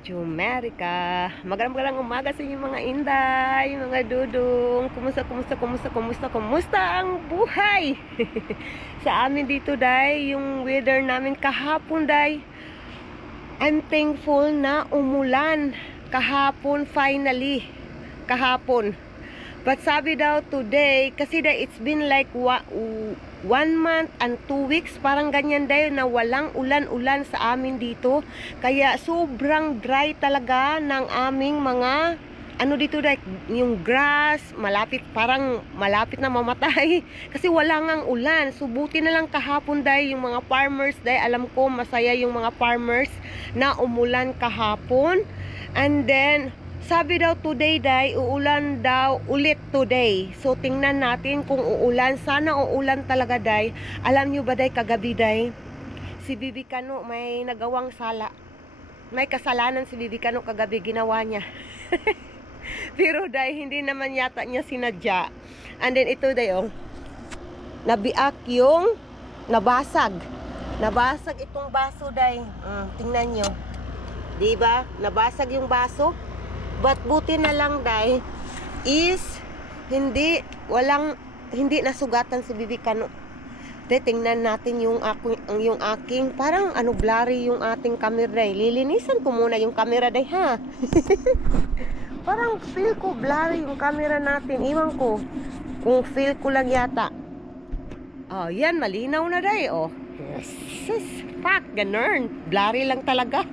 Jumerica. Magandang umaga sa inyo mga inday, mga dudong. Kumusta ang buhay? Sa amin dito, day, yung weather namin kahapon, day. I'm thankful na umulan kahapon finally. Kahapon. But sabi daw today, kasi day, it's been like 1 month and 2 weeks, parang ganyan daw na walang ulan-ulan sa amin dito. Kaya sobrang dry talaga ng aming mga ano dito daw, yung grass, parang malapit na mamatay. Kasi wala ngang ulan. So buti na lang kahapon daw yung mga farmers daw, alam ko masaya yung mga farmers na umulan kahapon. And then sabi daw today, day, uulan daw ulit today. So, tingnan natin kung uulan. Sana uulan talaga, day. Alam nyo ba, day, kagabi, day, si Bibi Kano may nagawang sala. May kasalanan si Bibi Kano kagabi, ginawa niya. Pero, day, hindi naman yata niya sinadya. And then, ito, day, oh, nabiak yung nabasag. Nabasag itong baso, day. Tingnan nyo. Diba? Nabasag yung baso. But buti na lang, day, is hindi nasugatan si Bibi Kano. De, tingnan natin yung aking parang blurry yung ating camera, day. Lilinisan ko muna yung camera, day, ha. Parang feel ko blurry yung camera natin. Iwan ko kung feel ko lang yata. Oh, yan, malinaw na, day, oh. Yes, fuck, ganun. Blurry lang talaga.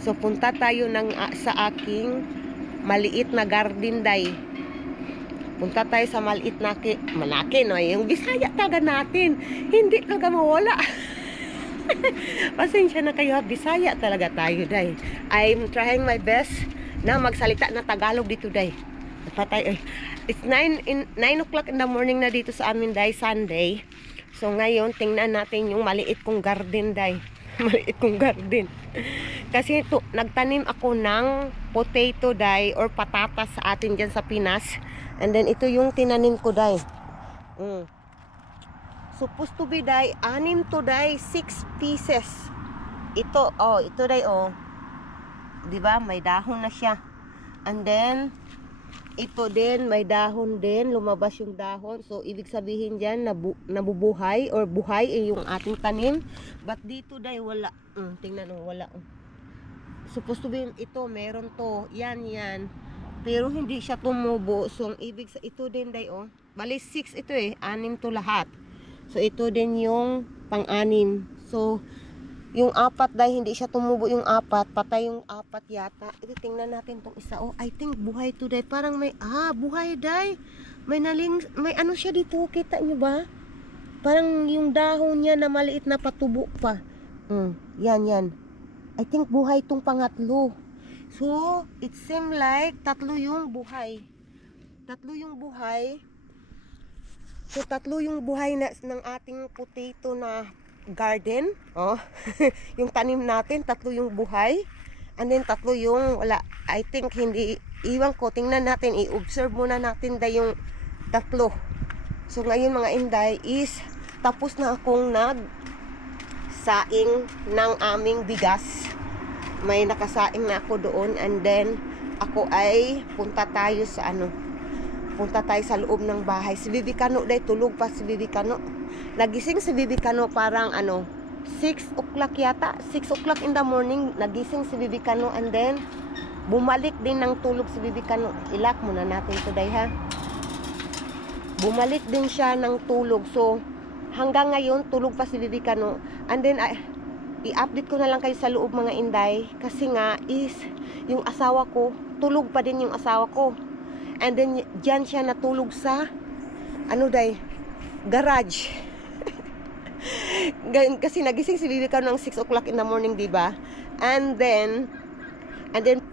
So, punta tayo sa aking maliit na garden, day. Punta tayo sa maliit na manake, no? Yung Bisaya talaga natin. Hindi talaga mawala. Pasensya na kayo, Bisaya talaga tayo, day. I'm trying my best na magsalita na Tagalog dito, day. It's 9 o'clock in the morning na dito sa amin, day, Sunday. So, ngayon, tingnan natin yung maliit kong garden, day. Maliit kong garden. Kasi ito, nagtanim ako ng potato, day, or patatas sa atin dyan sa Pinas. And then ito yung tinanim ko, day. Supposed to be, day, 6 to, day, 6 pieces. Ito, oh, ito, day, oh. Diba? May dahon na siya. And then ito din, may dahon din, lumabas yung dahon. So, ibig sabihin dyan, nabubuhay or buhay yung ating tanim. But dito, day, wala. Tingnan mo, wala. Supposed to be, ito, meron to. Yan. Pero hindi siya tumubo. So, ibig sa ito din, day, oh. Bali, 6 ito, 6 to lahat. So, ito din yung pang-anim. So, yung 4, day, hindi siya tumubo yung 4. Patay yung 4 yata. Ito, tingnan natin tong isa. Oh, I think buhay to, day. Parang may, buhay, day. May ano siya dito. Kita nyo ba? Parang yung dahon niya na maliit na patubo pa. Yan. I think buhay tong pangatlo. So, it seems like 3 yung buhay. 3 yung buhay. So, 3 yung buhay ng ating potato na garden, oh. Yung tanim natin, 3 yung buhay. And then 3 yung wala. I think hindi, iwan ko, tingnan natin, i-observe muna natin day yung 3. So ngayon mga inday is tapos na akong nagsaing ng aming bigas. May nakasaing na ako doon. And then ako ay punta tayo sa loob ng bahay. Si Bibi Kano, day, tulog pa si Bibi Kano. Nagising si Bibi Kano parang 6 o'clock yata. 6 o'clock in the morning, nagising si Bibi Kano. And then, bumalik din ng tulog si Bibi Kano. Ilak muna natin today, ha. Bumalik din siya ng tulog. So, hanggang ngayon, tulog pa si Bibi Kano. And then, i-update ko na lang kayo sa loob mga inday. Kasi nga, is, yung asawa ko, tulog pa din yung asawa ko. And then, dyan siya natulog sa, garage. Kasi nagising si Bibi Kano ng 6 o'clock in the morning, diba? And then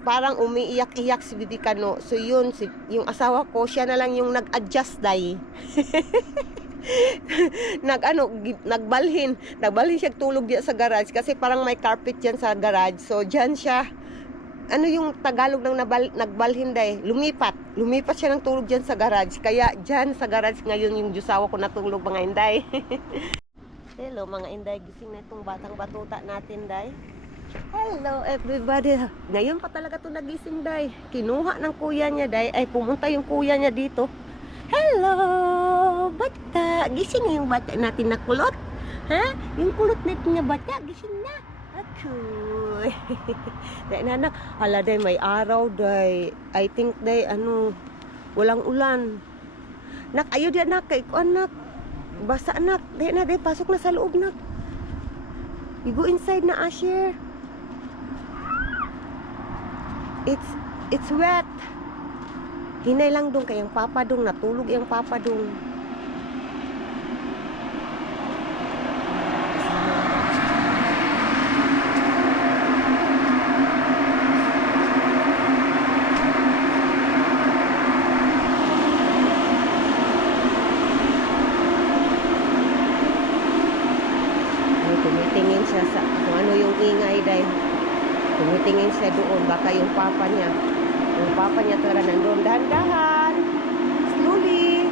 parang umiiyak-iyak si Bibi Kano. So, yun, yung asawa ko, siya na lang yung nag-adjust, day. Nagbalhin siya tulog diyan sa garage. Kasi parang may carpet dyan sa garage. So, dyan siya, yung Tagalog ng nagbalhin, day, lumipat siya ng tulog dyan sa garage. Kaya dyan sa garage ngayon yung jusawa ko natulog mga inday. Hello mga inday, gising na itong batang batuta natin, day. Hello everybody. Ngayon pa talaga to nagising, day. Kinuha ng kuya niya, day. Ay, pumunta yung kuya niya dito. Hello, bata. Gising yung bata natin na kulot. Ha? Yung kulot natin na bata, gising na. Akoy. Day, nanak. Hala, day, may araw, day. I think, day, walang ulan. Nak, ayaw di, anak. Kay ko, anak. Basa, anak. Day, na, day, pasok na sa loob, nak. You go inside na, Asher. It's wet. Hinay lang dong kay yung papa dong, natulog yung papa dong. Tumitingin siya sa kung ano yung ingay, day. Tumitingin siya doon, baka yung papa niya tara nandun. Dahan-dahan, slowly.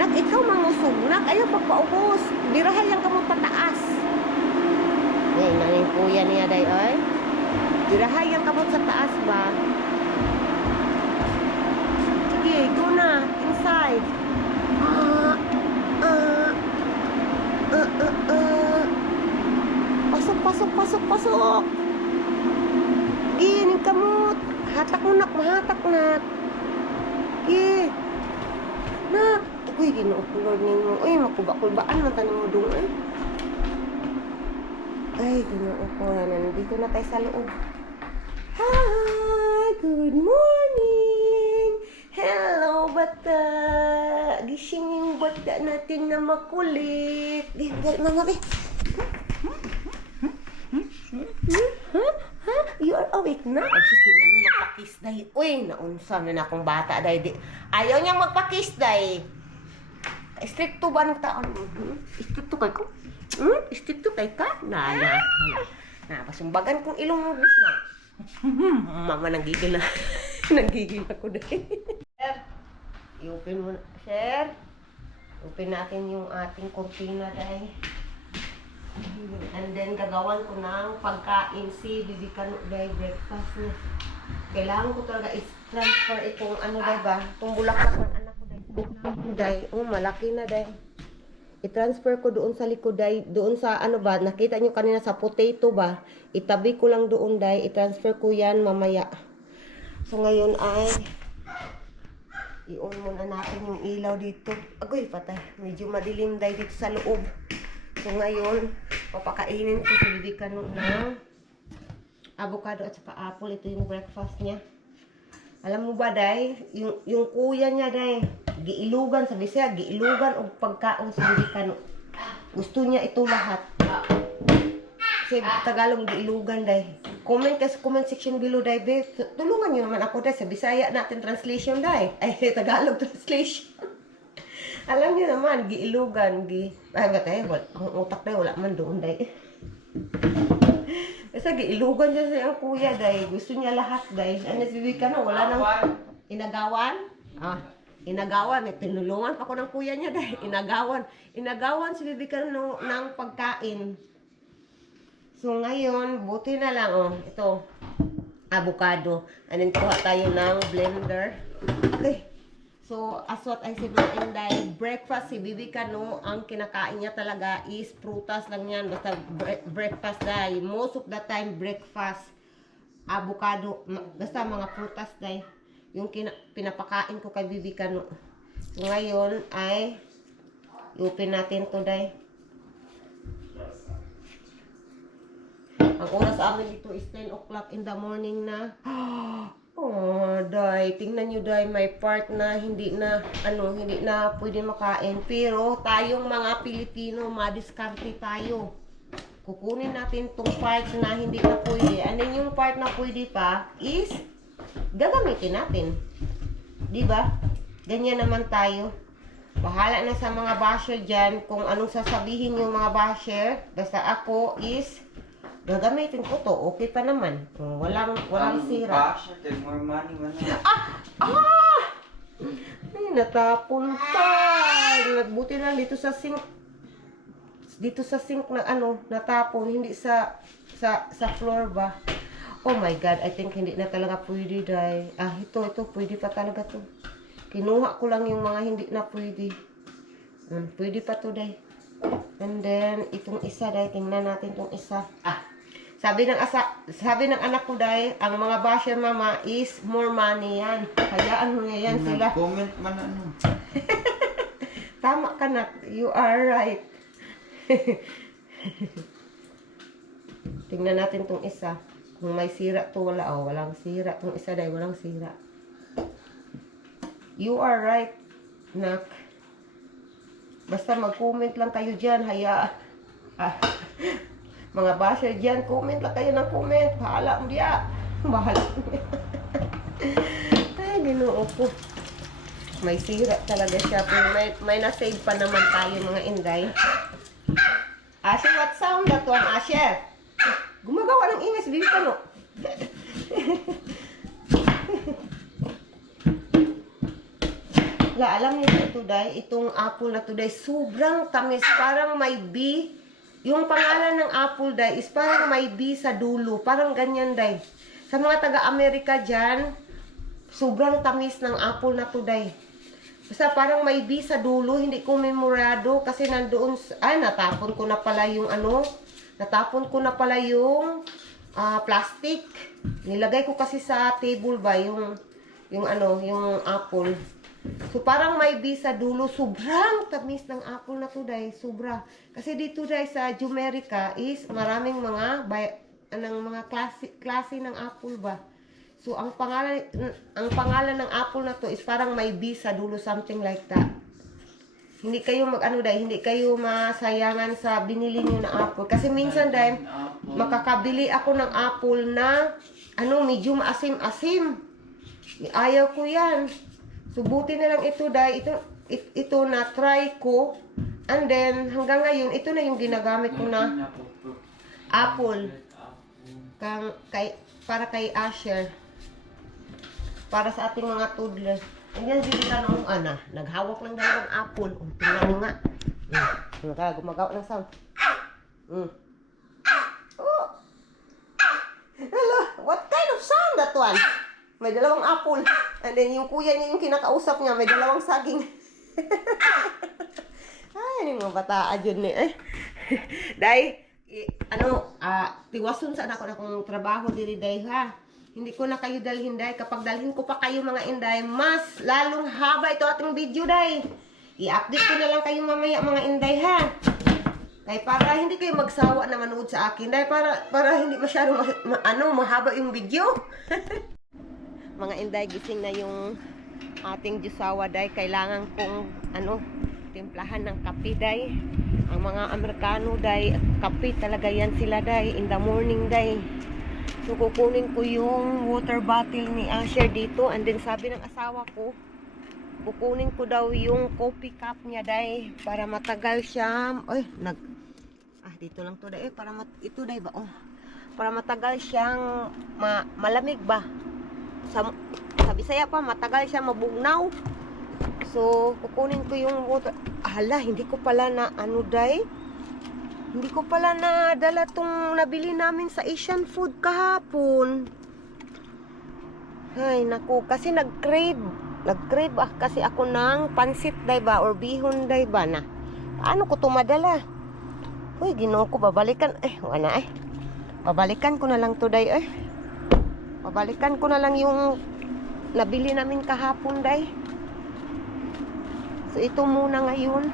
Nak, ikaw mangusog, nak, ayaw pagpaubos. Dirahay yan ka mo pataas. Ngayon, naning kuya niya, day, ay. Dirahay yan ka mo sa taas ba? Sige, go na, inside. Pasok. Gining kamot. Hatak mo, nak, mahatak, nak. Nak. Uy, ginuukulor ninyo. Uy, makuba-kulbaan man tanin mo doon, eh. Ay, ginuukulor. Nandito na tayo sa loob. Hi, good morning. Hello, bata. Gising yung bata natin na makulit. Dali, mama, be. You are awake na? Ay, sus, di man magpa-kiss, day. Uy, naunsa na akong bata, day. Ayaw niyang magpa-kiss, day. Stricto ba ng taon? Stricto kay ko? Stricto kay ka? Na, pasumbagan kong ilong mo, bis na. Mama, nanggigil na. Nanggigil ako, day. Sir, i-open mo na. Sir, open natin yung ating kortina, day. And then, gagawan ko ng pagkain si Bibi Kano, day, breakfast niya. Kailangan ko talaga i-transfer itong day ba? Itong bulaklak ng anak ko, day. Malaki na, day. I-transfer ko doon sa likod, day. Doon sa ba? Nakita nyo kanina sa potato ba? Itabi ko lang doon, day. I-transfer ko yan mamaya. So, ngayon ay i-on muna natin yung ilaw dito. Agoy, patay. Medyo madilim, day, dito sa loob. So ngayon, papakainin ko si Bibi Kano ng avocado at saka apple. Ito yung breakfast niya. Alam mo ba, day, yung kuya niya, day, giilugan, sabi siya, giilugan o pagkaon si Bibi Kano. Gusto niya ito lahat. Kasi Tagalog, giilugan, day. Comment ka sa comment section below, day, be. Tulungan niyo naman ako, day, sa Bisaya natin translation, day. Ay, Tagalog translation. Alam niyo naman, giilugan, ay, batay, ang utak day, wala man doon, day. Kasi giilugan siya sa yung kuya, day. Gusto niya lahat, day. Ano, Bibi Kano, wala nang inagawan. Inagawan, tinulungan pa ko ng kuya niya, day. Inagawan si Bibi Kano ng pagkain. So, ngayon, buti na lang, ito, avocado. And then, kuha tayo ng blender. Okay. So, as what I said, Inday, breakfast si Bibi Kano, ang kinakain niya talaga is prutas lang yan. Basta breakfast, day. Most of the time, breakfast, avocado, basta mga prutas, day. Yung pinapakain ko kay Bibi Kano. So, ngayon ay i-open natin to, day. Ang oras amin dito is 10 o'clock in the morning na. Oh, day, tingnan nyo, day, may part na hindi na pwede makain. Pero tayong mga Pilipino, madiskarte tayo. Kukunin natin tong part na hindi na pwede. Ano yung part na pwede pa is gagamitin natin. Diba? Ganyan naman tayo. Bahala na sa mga basher dyan kung anong sasabihin yung mga basher. Basta ako is gagamitin ko to, okay pa naman. Walang sira. More money, Ay, natapon pa. Nagbuti lang dito sa sink. dito sa sink na ano, natapon, hindi sa floor ba. Oh my God, I think hindi na talaga pwede dahil. Ito, pwede pa talaga to. Kinuha ko lang yung mga hindi na pwede. Pwede pa to dahil. And then, itong isa dahil, tingnan natin itong isa. Sabi ng anak ko dahil, ang mga basher mama is more money yan. Hayaan mo yan sila. Comment man ano. Tama ka na, you are right. Tingnan natin itong isa. Kung may sira to, walang sira. Itong isa dahil, walang sira. You are right, nak. Basta mag-comment lang kayo dyan, mga basher dyan, comment lang kayo ng comment. Bahala mo diya. Bahala mo diya. Ay, ginoo ko. May sira talaga siya. Pero may na-save pa naman tayo, mga inday. Asher, what sound that one, Asher? Gumagawa ng ingay, sabihin ka, no? Alam niyo ito, day, itong apple na to, day, sobrang tamis. Parang may B. Yung pangalan ng apple, day, is parang may B sa dulo. Parang ganyan, day. Sa mga taga-Amerika dyan, sobrang tamis ng apple na to, day. Basta parang may B sa dulo, hindi ko memorado kasi nandoon, natapon ko na pala yung plastic. Nilagay ko kasi sa table ba, yung apple. So parang may B sa dulo, sobrang tamis ng apple na to, day, sobra. Kasi dito, day, sa Jumerica is maraming mga klase ng apple ba. So, ang pangalan ng apple na to is parang may B sa dulo, something like that. Hindi kayo hindi kayo masayangan sa binili niyo na apple. Kasi minsan, dahil makakabili ako ng apple na, medyo maasim-asim. Ayaw ko yan. Subuti na lang ito, dahil ito na try ko. And then, hanggang ngayon, ito na yung ginagamit ko na apple. Para kay Asher. Para sa ating mga toddler. Ayan, sila noong naghawak ng dalawang apple. Tingnan mo nga. Gumagawa ng sound. Oh. Hello, what kind of sound that one? May dalawang apple. And then yung kuya niya, yung kinakausap niya, may dalawang saging. Ay, yung mga bataan dyan eh. Dahil, tiwason saan ako na kung trabaho diri day ha. Hindi ko na kayo dalhin, day. Kapag dalhin ko pa kayo, mga inday, mas lalong haba ito ating video, day. I-update ko na lang kayo mamaya, mga inday, ha. Kaya para hindi kayo magsawa na manood sa akin, day. Para hindi masyadong mahaba yung video. Mga inday, gising na yung ating jusawa, day. Kailangan kong, timplahan ng kape, day. Ang mga Amerikano, day, kape talaga yan sila, day. In the morning, day. So, kukunin ko yung water bottle ni Asher dito. And then, sabi ng asawa ko, kukunin ko daw yung coffee cup niya, day. Para matagal siya. Dito lang to, day. Ito, day ba? Para matagal siyang malamig ba? Sa Bisaya pa, matagal siya mabugnaw. So, kukunin ko yung water. Hindi ko pala na day. Hindi ko pala nadala tong nabili namin sa Asian food kahapon. Ay, naku. Kasi nag-crave kasi ako ng pansit, day ba? Or bihon, day ba na? Paano ko ito madala? Uy, ginoo ko. Babalikan. Babalikan ko na lang to, day. Babalikan ko na lang yung nabili namin kahapon, day. So, ito muna ngayon.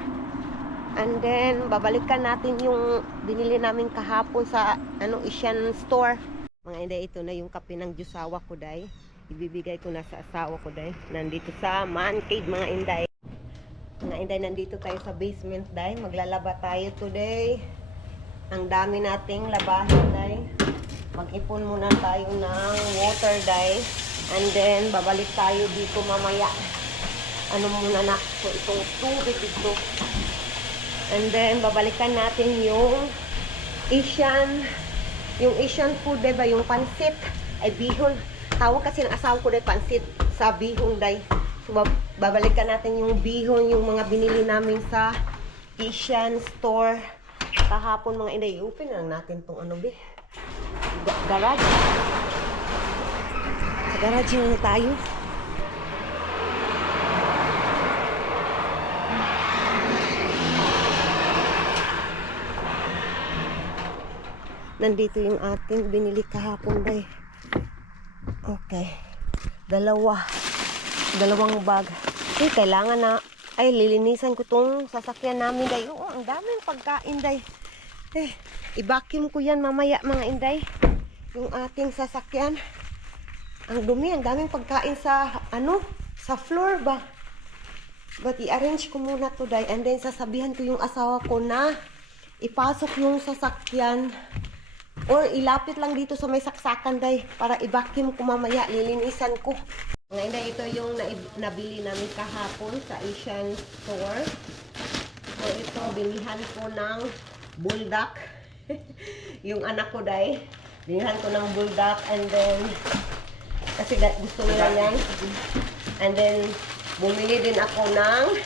And then, babalikan natin yung binili namin kahapon sa Asian store. Mga inday, ito na yung kape ng jusawa ko, day. Ibibigay ko na sa asawa ko, day. Nandito sa man cave, mga inday. Mga inday, nandito tayo sa basement, day. Maglalaba tayo today. Ang dami nating labahin, day. Mag-ipon muna tayo ng water, day. And then, babalik tayo dito mamaya. Muna na. So, itong tubig ito. And then, babalikan natin yung Asian food, diba? Yung pansit. Bihon. Tawag kasi ng asawa ko, diba? Pansit sa bihon, diba? So, babalikan natin yung bihon, yung mga binili namin sa Asian store. Kahapon mga inday, open na lang natin tong ano be. Garage. Sa garage na tayo. Nandito yung ating binili kahapon day. Okay. Dalawang bag. Kailangan na lilinisan ko tong sasakyan namin day. Oo, ang daming pagkain day. I-vacuum ko yan mamaya mga inday. Yung ating sasakyan. Ang dumi, ang daming pagkain sa sa floor ba. But i-arrange ko muna to day, and then sasabihan ko yung asawa ko na ipasok yung sasakyan or ilapit lang dito sa may saksakan day para i-vacuum ko mamaya, lilinisan ko. Ngayon na ito yung nabili namin kahapon sa Asian store. So ito, bilihan ko ng buldak. Yung anak ko day, bilihan ko ng buldak, and then kasi gusto nila yan. And then bumili din ako ng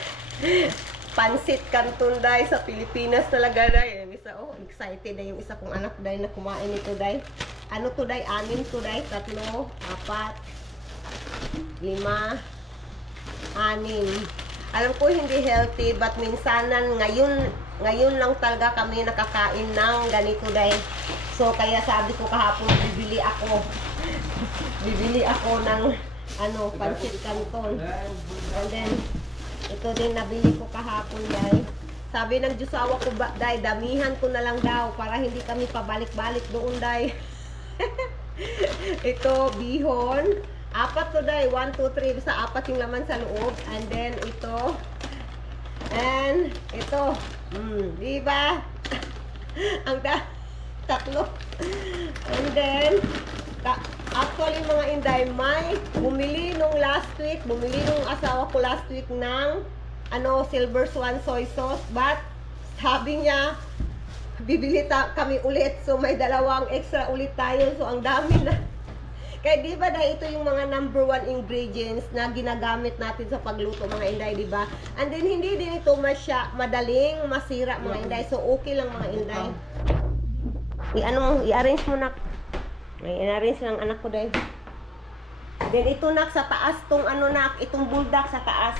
pansit canton day sa Pilipinas talaga day. Yung isa, excited day yung isa kong anak day na kumain nito day. Ano to day? 6 to day, 3, 4, 5, 6. Alam ko hindi healthy, but minsanan ngayon lang talaga kami nakakain ng ganito day. So kaya sabi ko kahapon bibili ako ng pancit canton. And then ito din nabili ko kahapon day. Sabi ng Diyosawa ko day, damihan ko na lang daw para hindi kami pabalik-balik doon day. Ito bihon. 4 to day, 1, 2, 3, sa 4 yung laman sa loob. And then ito. And ito. Diba? Ang tatlo. And then actually mga inday, bumili nung asawa ko last week ng Silver Swan soy sauce, but sabi niya bibili kami ulit, so may 2 extra ulit tayo, so ang dami na. Kaya di ba ito yung mga number 1 ingredients na ginagamit natin sa pagluto mga inday, di ba? And then hindi din ito madaling masira mga inday, so okay lang mga inday. I-arrange mo na. I-arrange ng anak ko dahil. Then ito nak sa taas tong itong buldak sa taas.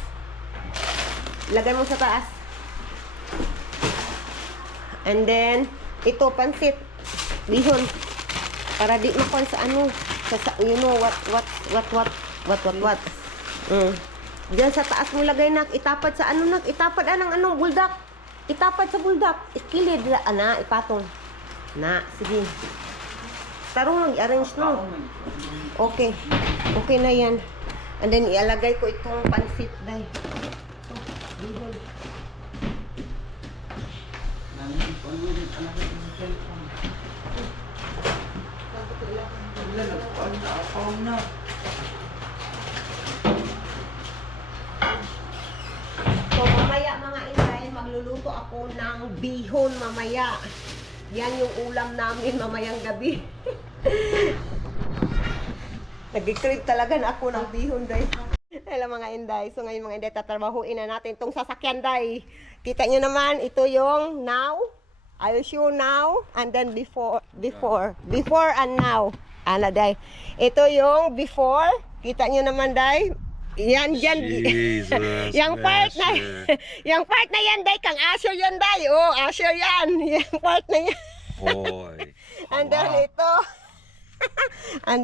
Lagay mo sa taas. And then ito pansit. Bihon. Para di makon sa you know what. Diyan sa taas mo lagay nak, itapad sa itapad anong buldak. Itapad sa buldak. Ikilid ipatong. Sige. Tarong i-arrange no. Okay. Okay na yan. And then ialagay ko itong pansit day. So mamaya mga inday, magluluto ako ng bihon mamaya. Yan yung ulam namin mamayang gabi. Nag-crave talaga na ako ng bihon day. Hello mga inday. So ngayon mga inday, tatrabahuin na natin itong sasakyan day. Kita nyo naman, ito yung now. I'll show now and then before and now. Day. Ito yung before. Kita nyo naman day. Yan dyan. Yung part na yung part na yan day, kang Asher yan day. Oh, Asher yan. Yung part na yan. Boy. And then ito. and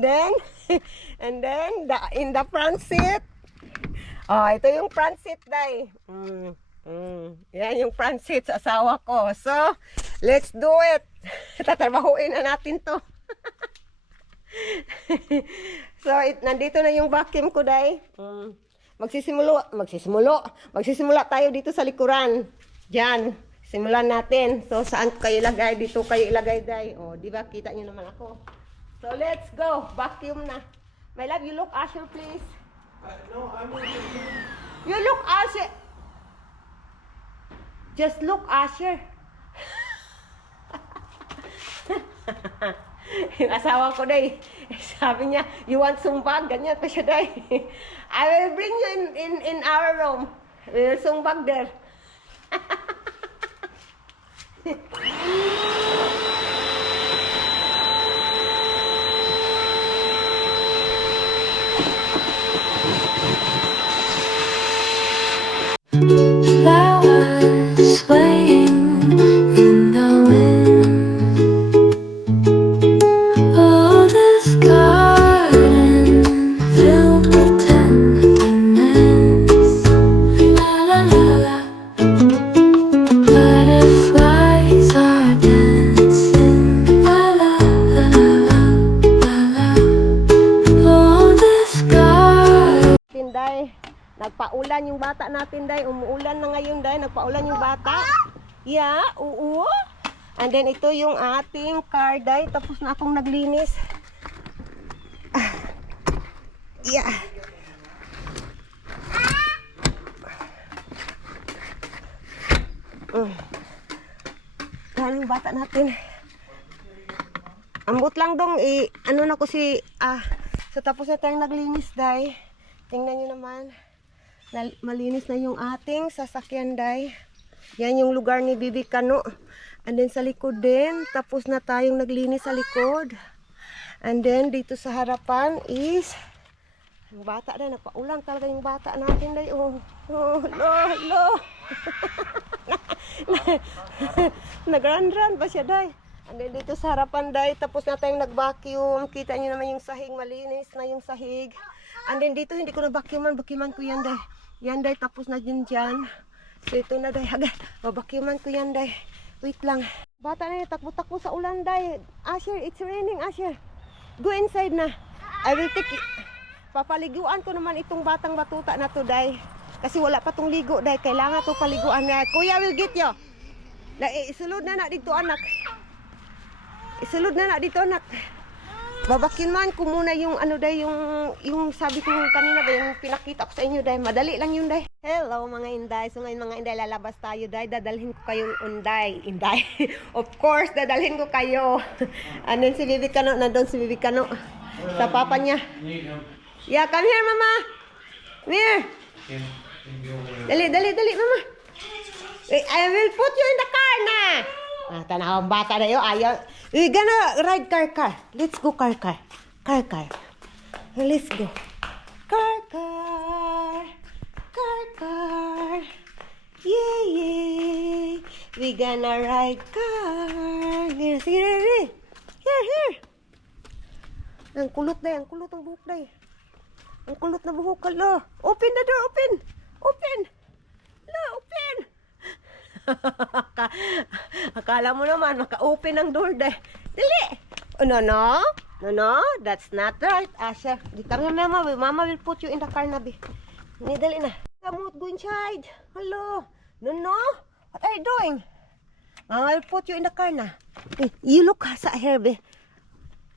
then in the front seat. Oh, ito yung front seat day. Yan yung front seat sa asawa ko. So, let's do it. Tatrabahuin na natin to. So, nandito na yung vacuum ko day. Magsisimula tayo dito sa likuran. Diyan. Simulan natin. So, saan kayo ilagay? Dito kayo ilagay day. Oh, di ba? Kita niyo naman ako. So, let's go. Vacuum na. My love, you look Asher, please. No, I'm not. You look Asher. Just look Asher. Yung asawa ko day, sabi niya, you want sumbag? Ganyan pa siya day. I will bring you in our room. We will sumbag there. Flowers swaying in the wind. Oh, this garden filled with tenderness. La la la la. Butterflies are dancing. La la la la la la. Oh, this garden. Tinday, nagpaulan yung bata natin, day. Umuulan na ngayon, day. Nagpaulan yung bata. Yeah, oo. And then ito yung ating car, day. Tapos na akong naglinis. Yeah. Yan yung bata natin. Ambot lang dong, ano na ko si, so tapos na tayong naglinis, day. Tingnan nyo naman. Malinis na yung ating sasakyan, day. Yan yung lugar ni Bibi Kano. And then sa likod din, tapos na tayong naglinis sa likod. And then dito sa harapan is, yung bata na, nagpaulang talaga yung bata natin, day. Oh, lo. Nag-run-run ba siya, day? And then dito sa harapan, day, tapos na tayong nag-vacuum. Kita nyo naman yung sahig, malinis na yung sahig. And then dito, hindi ko na vacuuman ko yan, day. Yan, day, tapos na din dyan. So ito na, day, agad. Vacuuman ko yan, day. Wait lang. Bata na yun, takbo-takbo sa ulan, day. Asher, it's raining, Asher. Go inside na. I will take it. Papaliguan ko naman itong batang batuta na to, day. Kasi wala pa tong ligo, day. Kailangan to paliguan na. Kuya will get you. Isulod na dito, anak. Isulod na dito, anak. Babakinman ko muna yung ano, day, yung sabi ko kanina, day, yung pinakita ko sa inyo, day. Madali lang yun, day. Hello mga inday. So ngayon mga inday, lalabas tayo, day. Dadalhin ko kayong unday. Inday. Of course, dadalhin ko kayo. And then si Bibi Kano, nandun si Bibi Kano. Sa papa niya. Yeah, come here, mama. Come here. Dali, mama. Wait, I will put you in the car na. Tanawang bata na yun. Ayaw. We're gonna ride car. Let's go car. Let's go. Car. Yeah. We gonna ride car. Sige. Here. Ang kulot ang buhok, day. Ang kulot na buhok, lo. Open the door, open. Lo, open. Akala mo naman, maka-open ang door, day. Dali. Oh, no, that's not right, Asher. Di kami, mama will put you in the car, nabi. Dali na. Come out, go inside. Hello. No. What are you doing? Mama will put you in the car na. You look sa hair, be.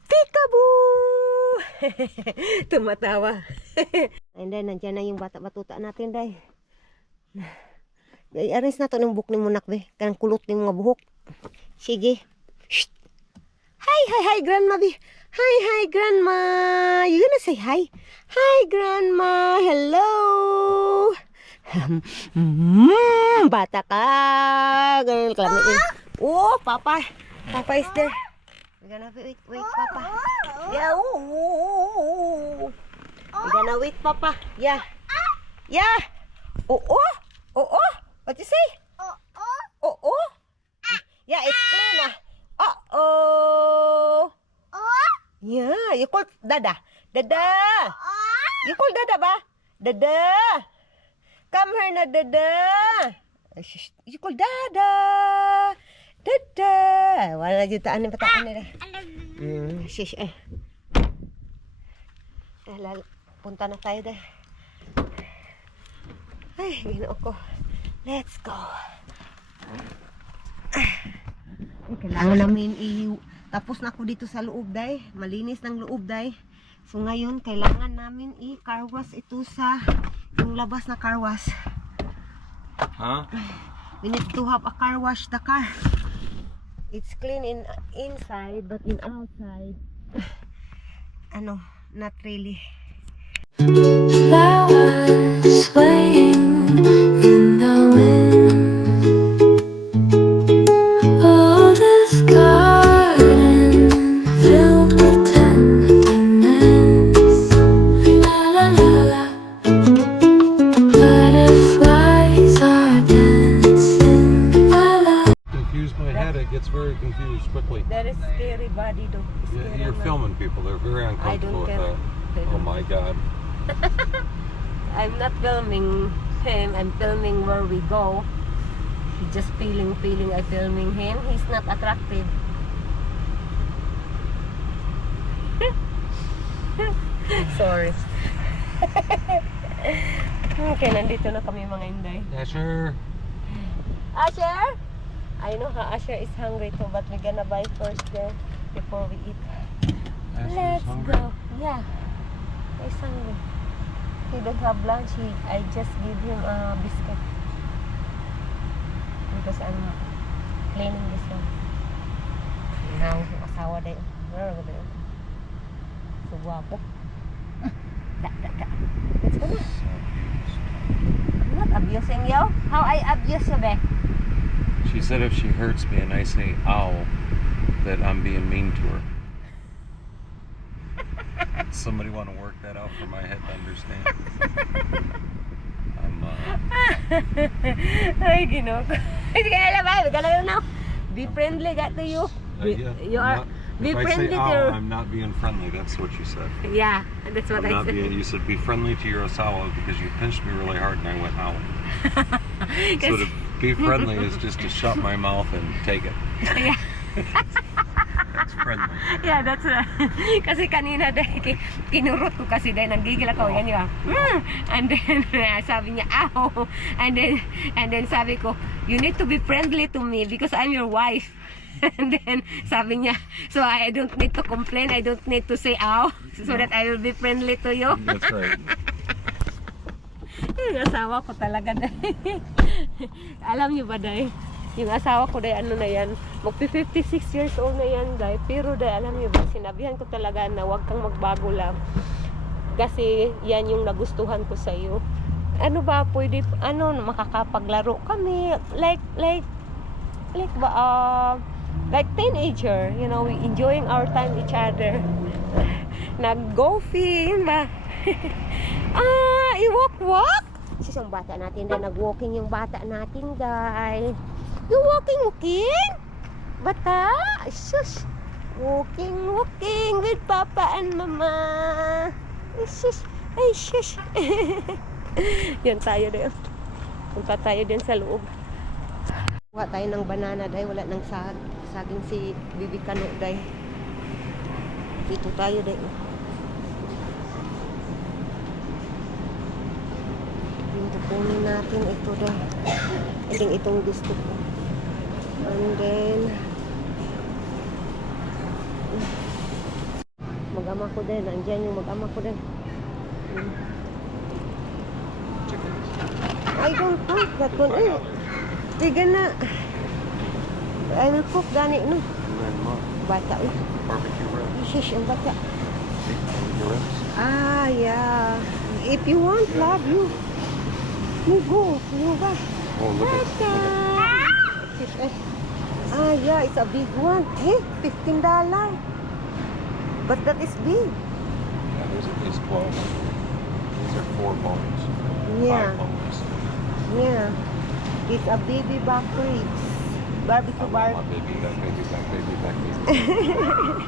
Peekaboo! Tumatawa. And then, nandiyan na yung bata-batuta natin, day. I-arrange na to ng buhok ni Munak, be. Kanang kulot ni mga buhok. Sige. Shh. Hi, Grandma, be. Hi, Grandma. You gonna say hi? Hi, Grandma. Hello. Bata ka. Ganun kalamiin. Oh, Papa. Papa is there. We're gonna wait, Papa. Yeah, We're gonna wait, Papa. Yeah. Oh. What you say? Oh. Yeah, it's clear na. Oh. Yeah, you call Dada. You call Dada ba? Dada. Come here na, Dada. You call Dada. Wala na jutaan ng pataan nila. Shish. Punta na tayo dahil. Ay, ginoo ko. Let's go. Kailangan namin tapos na ako dito sa loob, day. Malinis ng loob, day. So ngayon, kailangan namin i-car wash ito sa yung labas na car wash. Huh? We need to have a car wash the car. It's clean inside, but in outside, not really. Flowers swaying in the wind. Oh, careful with Okay. that. Oh my God. I'm not filming him. I'm filming where we go. He's just feeling. I'm filming him. He's not attractive. Sorry. Okay, nandito na kami mga Inday. Yeah, sure. Asher? I know how Asher is hungry too, but we're gonna buy first there before we eat. Let's go. Yeah. He's hungry. He don't have lunch. I just give him a biscuit. Because I'm cleaning this one. Now, yung asawa din. Where are they? So guwapo. Let's go na. I'm not abusing you. How I abuse you, be? She said if she hurts me and I say ow, that I'm being mean to her. Somebody want to work that out for my head to understand? Ay, ginoko. Hindi ka nalabay. Huwag ka na now. Be friendly, got to you. Yeah, You are. Be if I say friendly to ow, your. I'm not being friendly. That's what you said. Yeah, that's what I'm I not said. being, you said be friendly to your asawa because you pinched me really hard and I went ow. So to be friendly is just to shut my mouth and take it. Yeah. That's friendly. Yeah, that's kasi kanina dahil kinurot ko kasi dahil nanggigil ako ganyan and then sabi niya ow and then sabi ko you need to be friendly to me because I'm your wife and then sabi niya so I don't need to complain, I don't need to say ow so that I will be friendly to you. That's right. Yung asawa ko talaga dahil alam niyo ba dahil yung asawa ko dahil ano na yan, magpi 56 years old na yan dahil, pero dahil alam niyo ba, sinabihan ko talaga na huwag kang magbago lang kasi yan yung nagustuhan ko sa iyo. Ano ba, pwede, ano, makakapaglaro kami like teenager, you know, we enjoying our time each other. Nag-golfing ba? I-walk? Sis, yung bata natin dahil, nag-walking yung bata natin dahil. You walking? Bata? Sus. Walking with Papa and Mama. Sus. Ay, sus. Yan tayo din. Punta tayo din sa loob. Kuha tayo ng banana dahil wala nang saging si Bibi Kano dahil. Dito tayo dahil. Yung kukunin natin ito dahil. Itong gusto ko. And then mag-ama ko din. Nandiyan yung mag-ama ko din. I don't cook that one. Tiga na. I will cook gani no. Bata eh. Barbecue ribs. Shish, ang bata. Barbecue ribs. Ah, yeah. If you want, love you. You go. You go. Oh, look at Shish, eh. Ah, yeah, it's a big one. Hey, $15. But that is big. Yeah, there's at least 12. These are 4 bones. Yeah. 5 bones. Yeah. It's a baby back ribs. Barbecue I want my baby back, baby back, baby back, baby back.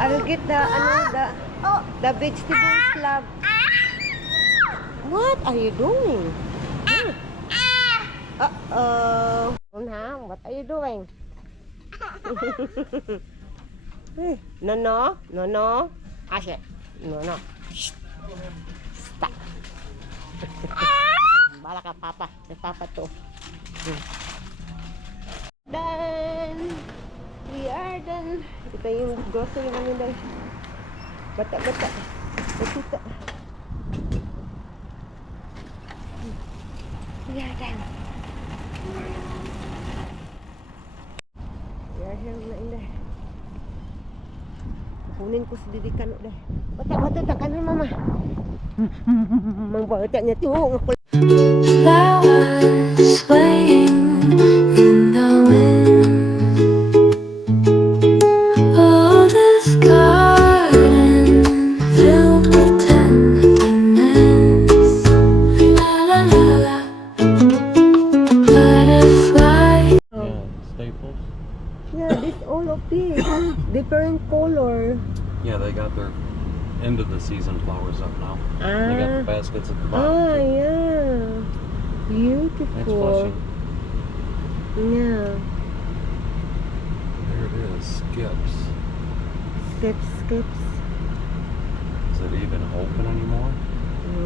I will get the vegetables club. What are you doing? Uh-oh. What are you doing? No. Asher. No. Shh. Stop. Bala ka, Papa. Si Papa to. Done. We are done. Ito yung grocery namin dahil. Bata. Batita. We are done. We are here na inday. Kukunin ko si Bibi Kano dahil. Bata, takanan mama. Mang bata niya tiyo. Flowers swaying in the wind. Oh, this garden filled with tenderness. La la la la. Butterfly. Yeah, Staples. Yeah, this all of this different color. Yeah, they got their end of the season flowers up now. They got the baskets at the bottom. Ah, too. yeah. It's Beautiful. flushing. Yeah. There it is. Skips. Skips. Is it even open anymore?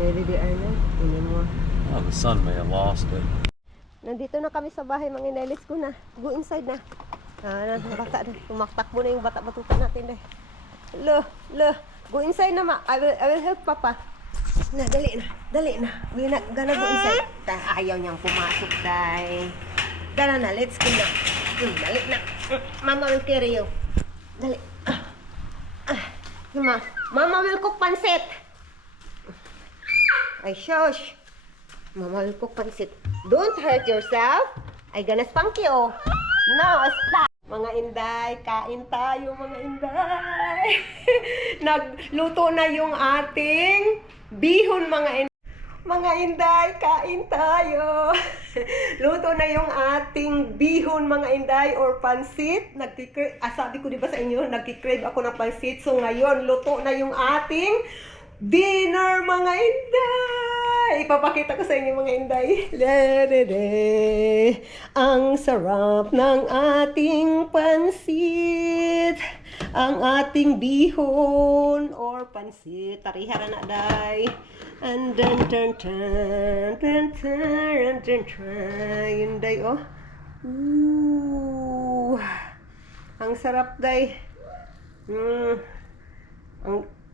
Maybe they are not anymore. Oh, the sun may have lost it. Nandito na kami sa bahay, mga inay. Let's go na. Go inside na. Bata na. Tumaktakbo na yung bata-batuta natin dahil. Lo. Go inside na, ma. I will help Papa. Na, dali na. We're not gonna go inside. Ayaw niyang pumasok, dahil. Dala na, let's go na. Dali na. Mama will carry you. Dali. Mama will cook pancit. Ay, shush. Mama will cook pancit. Don't hurt yourself. I gonna spank you. No, stop. Mga inday, kain tayo mga inday. Nagluto na yung ating bihon mga inday. Mga inday, kain tayo. Luto na yung ating bihon mga inday or pansit. Sabi ko diba sa inyo, nagkikrave ako ng pansit. So ngayon, luto na yung ating dinner mga inday. Ipapakita ko sa inyo mga inday. Ang sarap ng ating pansit. Ang ating bihon or pansit. Tarihara na day. And then yun day oh. Ooh. Ang sarap day.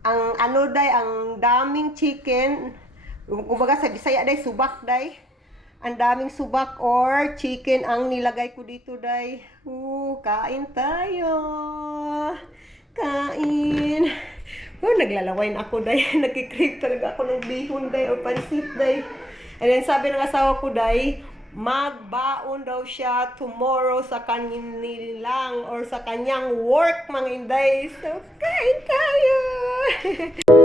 Ang ano day, ang daming chicken. Kumbaga sa Bisaya day, subak day. Ang daming subak or chicken ang nilagay ko dito day. Kain tayo. Kain. Naglalaway na ako day. Nagkikrave talaga ako ng bihon day or pansit day. And then sabi ng asawa ko day, magbaon daw siya tomorrow sa kanilang or sa kanyang work mga inday. So, kain tayo!